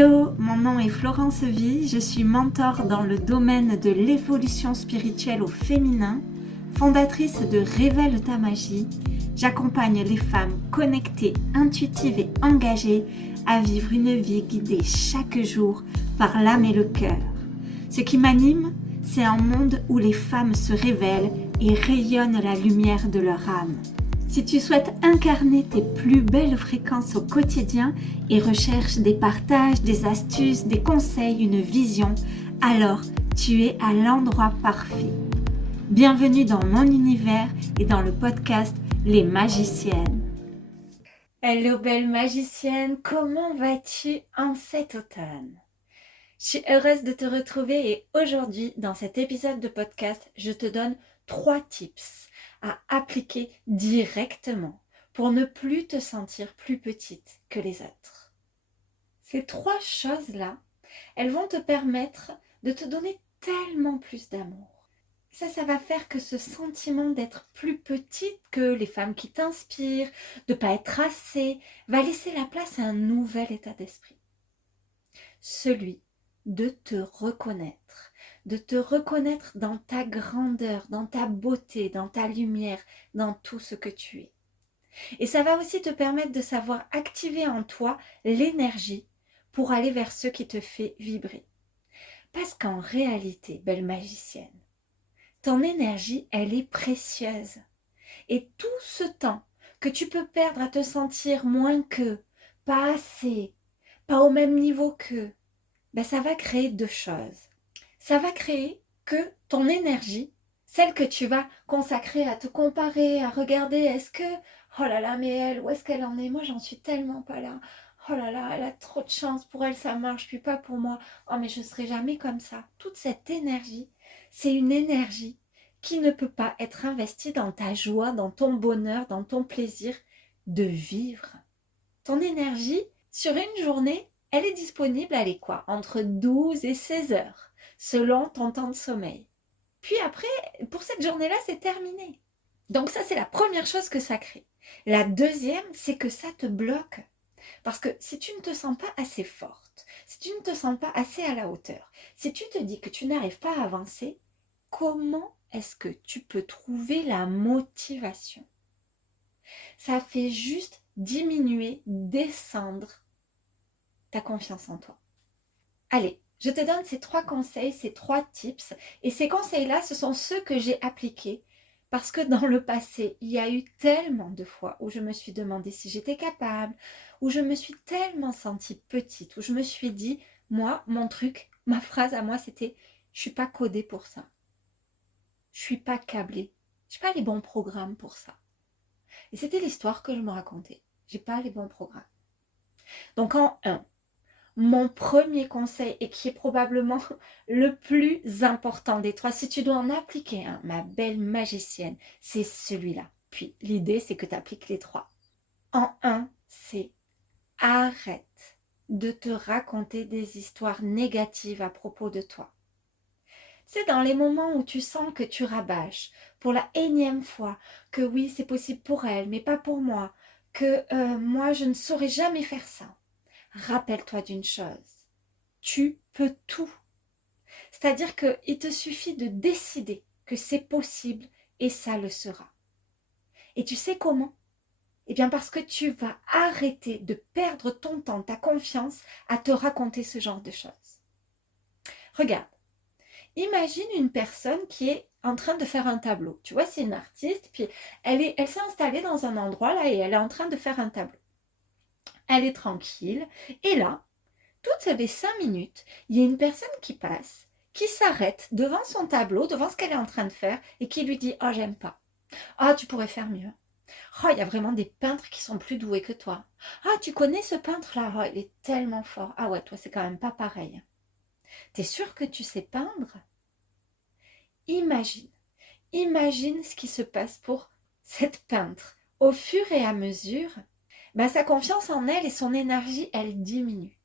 Hello, mon nom est Florence Vie, je suis mentor dans le domaine de l'évolution spirituelle au féminin, fondatrice de Révèle ta magie. J'accompagne les femmes connectées, intuitives et engagées à vivre une vie guidée chaque jour par l'âme et le cœur. Ce qui m'anime, c'est un monde où les femmes se révèlent et rayonnent la lumière de leur âme. Si tu souhaites incarner tes plus belles fréquences au quotidien et recherches des partages, des astuces, des conseils, une vision, alors tu es à l'endroit parfait. Bienvenue dans mon univers et dans le podcast Les Magiciennes. Hello belle magicienne, comment vas-tu en cet automne? Je suis heureuse de te retrouver et aujourd'hui, dans cet épisode de podcast, je te donne 3 tips à appliquer directement pour ne plus te sentir plus petite que les autres. Ces 3 choses-là, elles vont te permettre de te donner tellement plus d'amour. Ça va faire que ce sentiment d'être plus petite que les femmes qui t'inspirent, de ne pas être assez, va laisser la place à un nouvel état d'esprit. Celui de te reconnaître dans ta grandeur, dans ta beauté, dans ta lumière, dans tout ce que tu es. Et ça va aussi te permettre de savoir activer en toi l'énergie pour aller vers ce qui te fait vibrer. Parce qu'en réalité, belle magicienne, ton énergie, elle est précieuse. Et tout ce temps que tu peux perdre à te sentir moins que, pas assez, pas au même niveau que, ça va créer 2 choses. Ça va créer que ton énergie, celle que tu vas consacrer à te comparer, à regarder, est-ce que, oh là là, mais elle, où est-ce qu'elle en est? Moi, j'en suis tellement pas là. Oh là là, elle a trop de chance, pour elle, ça marche, puis pas pour moi. Oh, mais je serai jamais comme ça. Toute cette énergie, c'est une énergie qui ne peut pas être investie dans ta joie, dans ton bonheur, dans ton plaisir de vivre. Ton énergie, sur une journée, elle est disponible, elle est quoi? Entre 12 et 16 heures, selon ton temps de sommeil. Puis après, pour cette journée-là, c'est terminé. Donc ça, c'est la première chose que ça crée. La deuxième, c'est que ça te bloque. Parce que si tu ne te sens pas assez forte, si tu ne te sens pas assez à la hauteur, si tu te dis que tu n'arrives pas à avancer, comment est-ce que tu peux trouver la motivation? Ça fait juste diminuer, descendre ta confiance en toi. Allez, je te donne ces 3 conseils, ces 3 tips. Et ces conseils-là, ce sont ceux que j'ai appliqués parce que dans le passé, il y a eu tellement de fois où je me suis demandé si j'étais capable, où je me suis tellement sentie petite, où je me suis dit, moi, mon truc, ma phrase à moi, c'était « je suis pas codée pour ça. Je suis pas câblée. Je n'ai pas les bons programmes pour ça. » Et c'était l'histoire que je me racontais. J'ai pas les bons programmes. Donc en 1, mon premier conseil, et qui est probablement le plus important des 3, si tu dois en appliquer un, ma belle magicienne, c'est celui-là. Puis l'idée, c'est que tu appliques les 3. En 1, c'est arrête de te raconter des histoires négatives à propos de toi. C'est dans les moments où tu sens que tu rabâches pour la énième fois que oui, c'est possible pour elle, mais pas pour moi, que moi, je ne saurais jamais faire ça. Rappelle-toi d'une chose, tu peux tout. C'est-à-dire qu'il te suffit de décider que c'est possible et ça le sera. Et tu sais comment? Eh bien parce que tu vas arrêter de perdre ton temps, ta confiance à te raconter ce genre de choses. Regarde. Imagine une personne qui est en train de faire un tableau. Tu vois, c'est une artiste, puis elle s'est installée dans un endroit là et elle est en train de faire un tableau. Elle est tranquille. Et là, toutes les 5 minutes, il y a une personne qui passe, qui s'arrête devant son tableau, devant ce qu'elle est en train de faire et qui lui dit « Oh, j'aime pas. Ah, tu pourrais faire mieux. Oh, il y a vraiment des peintres qui sont plus doués que toi. Ah, tu connais ce peintre-là? Oh, il est tellement fort. Ah ouais, toi, c'est quand même pas pareil. T'es sûr que tu sais peindre? » Imagine ce qui se passe pour cette peintre. Au fur et à mesure, sa confiance en elle et son énergie, elle diminue.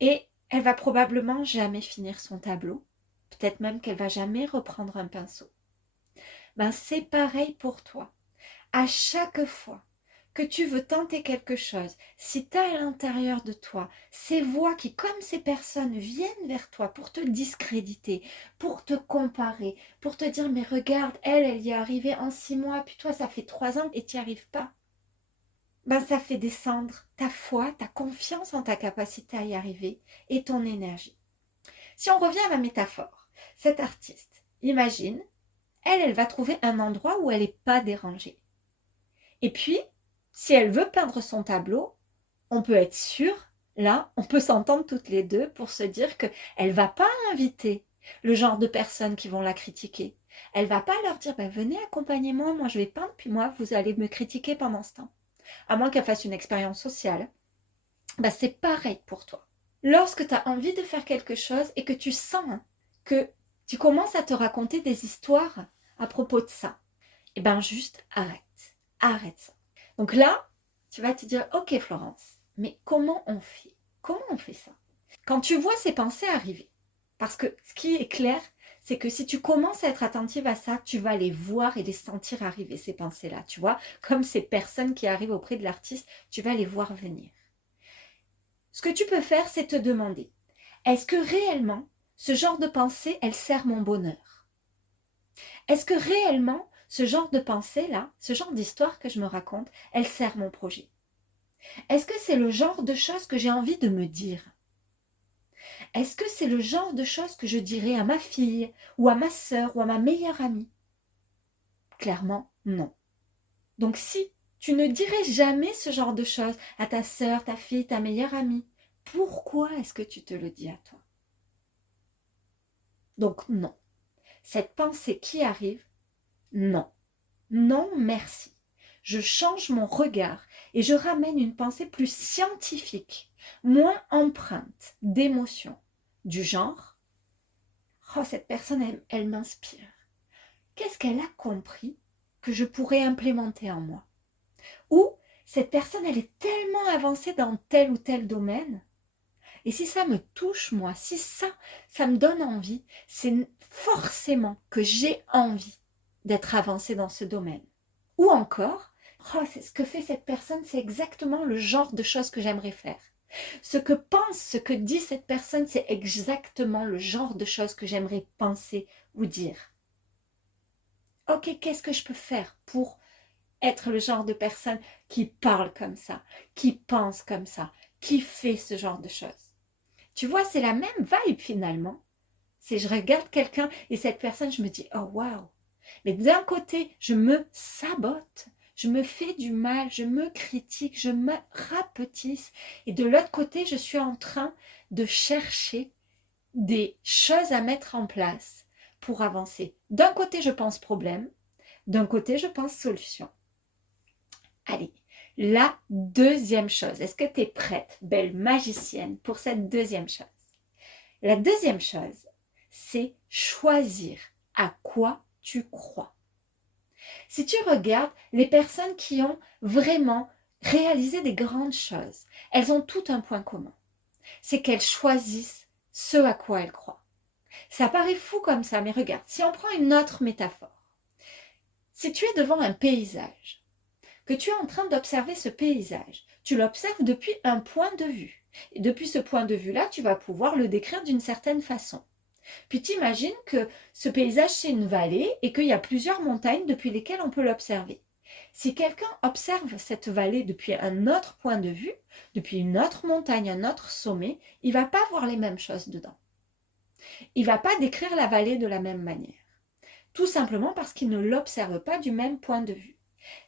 Et elle va probablement jamais finir son tableau. Peut-être même qu'elle va jamais reprendre un pinceau. C'est pareil pour toi. À chaque fois que tu veux tenter quelque chose, si tu as à l'intérieur de toi ces voix qui, comme ces personnes, viennent vers toi pour te discréditer, pour te comparer, pour te dire mais regarde, elle y est arrivée en 6 mois, puis toi ça fait 3 ans et tu n'y arrives pas. Ben, ça fait descendre ta foi, ta confiance en ta capacité à y arriver et ton énergie. Si on revient à ma métaphore, cette artiste, imagine, elle va trouver un endroit où elle n'est pas dérangée. Et puis, si elle veut peindre son tableau, on peut être sûr, là, on peut s'entendre toutes les deux pour se dire qu'elle ne va pas inviter le genre de personnes qui vont la critiquer. Elle ne va pas leur dire, venez, accompagnez-moi, moi je vais peindre, puis moi, vous allez me critiquer pendant ce temps. À moins qu'elle fasse une expérience sociale. C'est pareil pour toi. Lorsque tu as envie de faire quelque chose et que tu sens que tu commences à te raconter des histoires à propos de ça, juste arrête. Arrête ça. Donc là, tu vas te dire, ok Florence, mais comment on fait? Comment on fait ça? Quand tu vois ces pensées arriver, parce que ce qui est clair, c'est que si tu commences à être attentive à ça, tu vas les voir et les sentir arriver, ces pensées-là, tu vois, comme ces personnes qui arrivent auprès de l'artiste, tu vas les voir venir. Ce que tu peux faire, c'est te demander, est-ce que réellement, ce genre de pensée, elle sert mon bonheur? Est-ce que réellement, ce genre de pensée-là, ce genre d'histoire que je me raconte, elle sert mon projet? Est-ce que c'est le genre de choses que j'ai envie de me dire? Est-ce que c'est le genre de choses que je dirais à ma fille, ou à ma sœur, ou à ma meilleure amie? Clairement, non. Donc si tu ne dirais jamais ce genre de choses à ta sœur, ta fille, ta meilleure amie, pourquoi est-ce que tu te le dis à toi? Donc non. Cette pensée qui arrive, non. Non, merci. Je change mon regard et je ramène une pensée plus scientifique, moins empreinte d'émotions, du genre « Oh, cette personne, elle m'inspire. Qu'est-ce qu'elle a compris que je pourrais implémenter en moi ?» Ou « Cette personne, elle est tellement avancée dans tel ou tel domaine. Et si ça me touche, moi, si ça me donne envie, c'est forcément que j'ai envie d'être avancée dans ce domaine. » Ou encore, oh, c'est ce que fait cette personne, c'est exactement le genre de choses que j'aimerais faire. Ce que pense, ce que dit cette personne, c'est exactement le genre de choses que j'aimerais penser ou dire. Ok, qu'est-ce que je peux faire pour être le genre de personne qui parle comme ça, qui pense comme ça, qui fait ce genre de choses? Tu vois, c'est la même vibe finalement. C'est je regarde quelqu'un et cette personne, je me dis, oh waouh. Mais d'un côté, je me sabote, je me fais du mal, je me critique, je me rapetisse. Et de l'autre côté, je suis en train de chercher des choses à mettre en place pour avancer. D'un côté, je pense problème, d'un côté, je pense solution. Allez, la deuxième chose. Est-ce que tu es prête, belle magicienne, pour cette deuxième chose? La deuxième chose, c'est choisir à quoi tu crois. Si tu regardes les personnes qui ont vraiment réalisé des grandes choses, elles ont tout un point commun. C'est qu'elles choisissent ce à quoi elles croient. Ça paraît fou comme ça, mais regarde, si on prend une autre métaphore. Si tu es devant un paysage, que tu es en train d'observer ce paysage, tu l'observes depuis un point de vue. Et depuis ce point de vue-là, tu vas pouvoir le décrire d'une certaine façon. Puis t'imagines que ce paysage, c'est une vallée et qu'il y a plusieurs montagnes depuis lesquelles on peut l'observer. Si quelqu'un observe cette vallée depuis un autre point de vue, depuis une autre montagne, un autre sommet, il ne va pas voir les mêmes choses dedans. Il ne va pas décrire la vallée de la même manière. Tout simplement parce qu'il ne l'observe pas du même point de vue.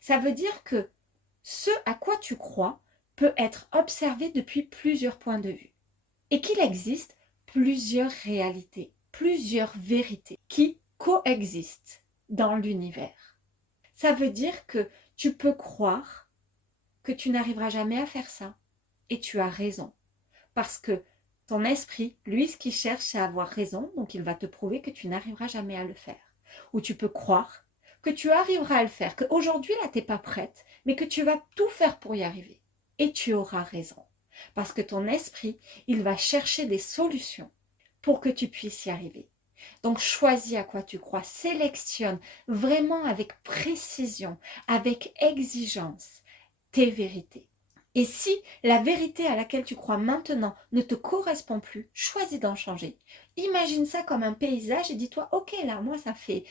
Ça veut dire que ce à quoi tu crois peut être observé depuis plusieurs points de vue. Et qu'il existe plusieurs réalités, plusieurs vérités qui coexistent dans l'univers. Ça veut dire que tu peux croire que tu n'arriveras jamais à faire ça. Et tu as raison. Parce que ton esprit, lui, ce qu'il cherche, c'est à avoir raison, donc il va te prouver que tu n'arriveras jamais à le faire. Ou tu peux croire que tu arriveras à le faire, qu'aujourd'hui, là, tu n'es pas prête, mais que tu vas tout faire pour y arriver. Et tu auras raison. Parce que ton esprit, il va chercher des solutions pour que tu puisses y arriver. Donc choisis à quoi tu crois, sélectionne vraiment avec précision, avec exigence tes vérités. Et si la vérité à laquelle tu crois maintenant ne te correspond plus, choisis d'en changer. Imagine ça comme un paysage et dis-toi, ok, là, moi, ça fait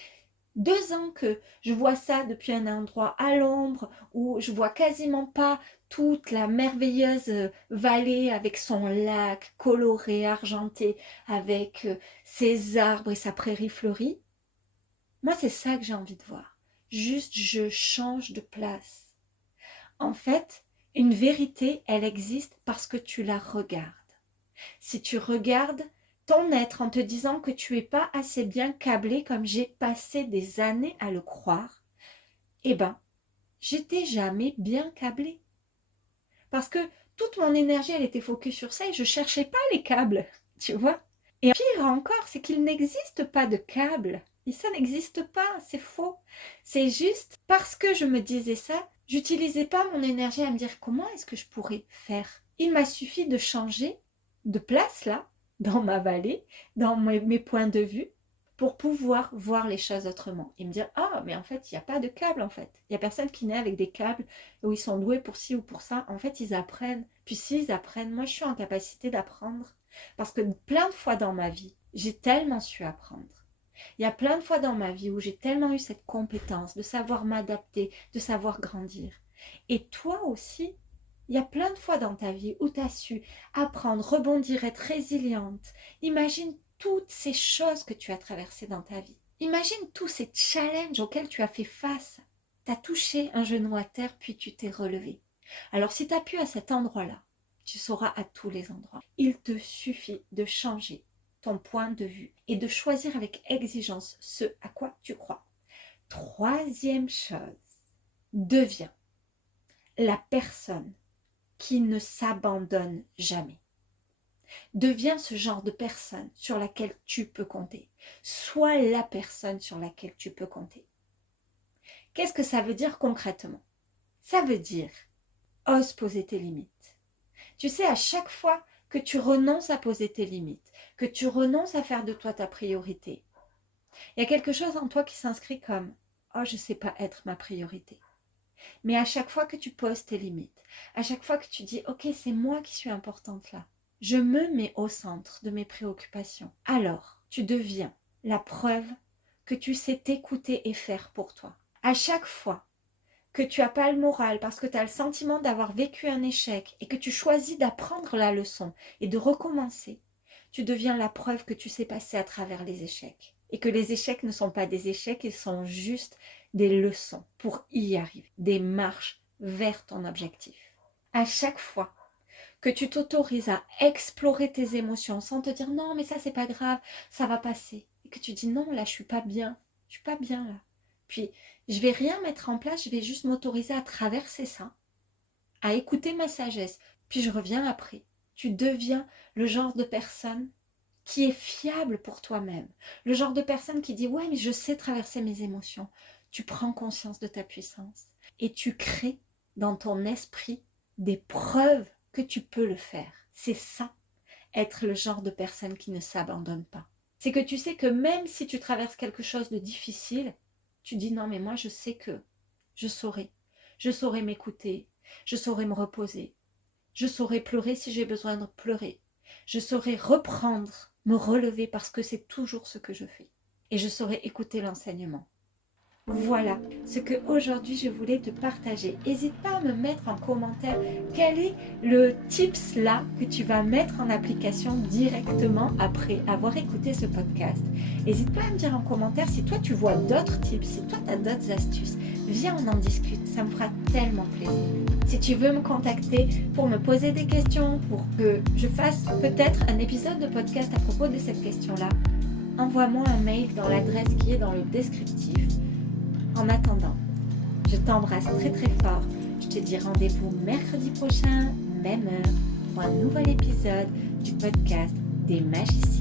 2 ans que je vois ça depuis un endroit à l'ombre où je vois quasiment pas toute la merveilleuse vallée avec son lac coloré, argenté, avec ses arbres et sa prairie fleurie. Moi, c'est ça que j'ai envie de voir. Juste, je change de place. En fait, une vérité, elle existe parce que tu la regardes. Si tu regardes ton être en te disant que tu n'es pas assez bien câblé comme j'ai passé des années à le croire, eh ben, j'étais jamais bien câblé. Parce que toute mon énergie, elle était focus sur ça et je ne cherchais pas les câbles, tu vois. Et pire encore, c'est qu'il n'existe pas de câbles. Et ça n'existe pas, c'est faux. C'est juste parce que je me disais ça, j'utilisais pas mon énergie à me dire comment est-ce que je pourrais faire. Il m'a suffi de changer de place là, dans ma vallée, dans mes points de vue, pour pouvoir voir les choses autrement. Et me dire, ah, mais en fait, il n'y a pas de câble en fait. Il n'y a personne qui naît avec des câbles où ils sont doués pour ci ou pour ça. En fait, ils apprennent. Puis s'ils apprennent, moi, je suis en capacité d'apprendre. Parce que plein de fois dans ma vie, j'ai tellement su apprendre. Il y a plein de fois dans ma vie où j'ai tellement eu cette compétence de savoir m'adapter, de savoir grandir. Et toi aussi, il y a plein de fois dans ta vie où tu as su apprendre, rebondir, être résiliente. Imagine toutes ces choses que tu as traversées dans ta vie. Imagine tous ces challenges auxquels tu as fait face. Tu as touché un genou à terre, puis tu t'es relevé. Alors si tu appuies à cet endroit-là, tu sauras à tous les endroits. Il te suffit de changer ton point de vue et de choisir avec exigence ce à quoi tu crois. Troisième chose, deviens la personne qui ne s'abandonne jamais. Deviens ce genre de personne sur laquelle tu peux compter. Sois la personne sur laquelle tu peux compter. Qu'est-ce que ça veut dire concrètement? Ça veut dire, ose poser tes limites. Tu sais, à chaque fois que tu renonces à poser tes limites, que tu renonces à faire de toi ta priorité, il y a quelque chose en toi qui s'inscrit comme « Oh, je ne sais pas être ma priorité ». Mais à chaque fois que tu poses tes limites, à chaque fois que tu dis « Ok, c'est moi qui suis importante là, je me mets au centre de mes préoccupations », alors tu deviens la preuve que tu sais t'écouter et faire pour toi. À chaque fois que tu n'as pas le moral parce que tu as le sentiment d'avoir vécu un échec et que tu choisis d'apprendre la leçon et de recommencer, tu deviens la preuve que tu sais passer à travers les échecs. Et que les échecs ne sont pas des échecs, ils sont juste des leçons pour y arriver, des marches vers ton objectif. À chaque fois que tu t'autorises à explorer tes émotions sans te dire non mais ça c'est pas grave, ça va passer, et que tu dis non là je suis pas bien là, puis je vais rien mettre en place, je vais juste m'autoriser à traverser ça, à écouter ma sagesse, puis je reviens après. Tu deviens le genre de personne qui est fiable pour toi-même, le genre de personne qui dit ouais mais je sais traverser mes émotions. Tu prends conscience de ta puissance et tu crées dans ton esprit des preuves que tu peux le faire. C'est ça, être le genre de personne qui ne s'abandonne pas. C'est que tu sais que même si tu traverses quelque chose de difficile, tu dis non mais moi je sais que je saurai m'écouter, je saurai me reposer, je saurai pleurer si j'ai besoin de pleurer, je saurai reprendre, me relever parce que c'est toujours ce que je fais et je saurai écouter l'enseignement. Voilà ce que aujourd'hui je voulais te partager. N'hésite pas à me mettre en commentaire quel est le tips là que tu vas mettre en application directement après avoir écouté ce podcast. N'hésite pas à me dire en commentaire si toi tu vois d'autres tips, si toi tu as d'autres astuces. Viens, on en discute, ça me fera tellement plaisir. Si tu veux me contacter pour me poser des questions, pour que je fasse peut-être un épisode de podcast à propos de cette question-là, envoie-moi un mail dans l'adresse qui est dans le descriptif. En attendant, je t'embrasse très très fort. Je te dis rendez-vous mercredi prochain, même heure, pour un nouvel épisode du podcast des magiciens.